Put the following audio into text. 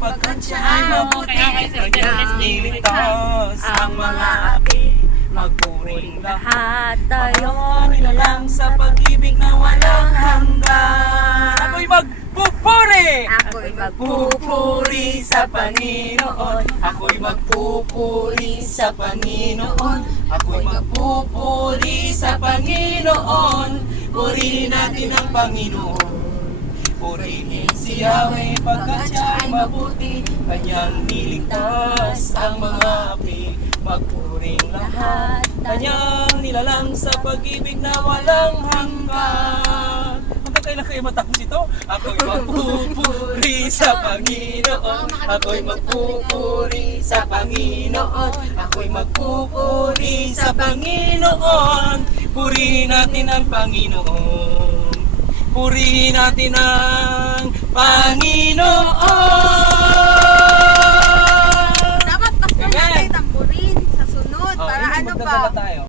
pagkat siya ay mabuti. Kanyang niligtas ang mga api. Magpuring lahat tayo nilalang sa pag-ibig na walang hanggan. Ako'y magpupuri! Ako'y Magpupuri sa Panginoon. Ako'y magpupuri sa Panginoon. Ako'y magpupuri sa Panginoon. Purihin natin ang Panginoon. Purihin si Yahweh pagkat siya ay mabuti. Kanyang niligtas ang mga api. Magpuring lahat kanyang nilalang sa pag-ibig na walang hanggan. Hanggang kailan kayo matapos ito? Ako'y magpupuri sa Panginoon. Ako'y magpupuri sa Panginoon. Ako'y magpupuri sa Panginoon. Purihin natin ang Panginoon. Purihin natin ang Panginoon. Dapat mas natin tamburin sa sunod. Para ano ba? Tayo.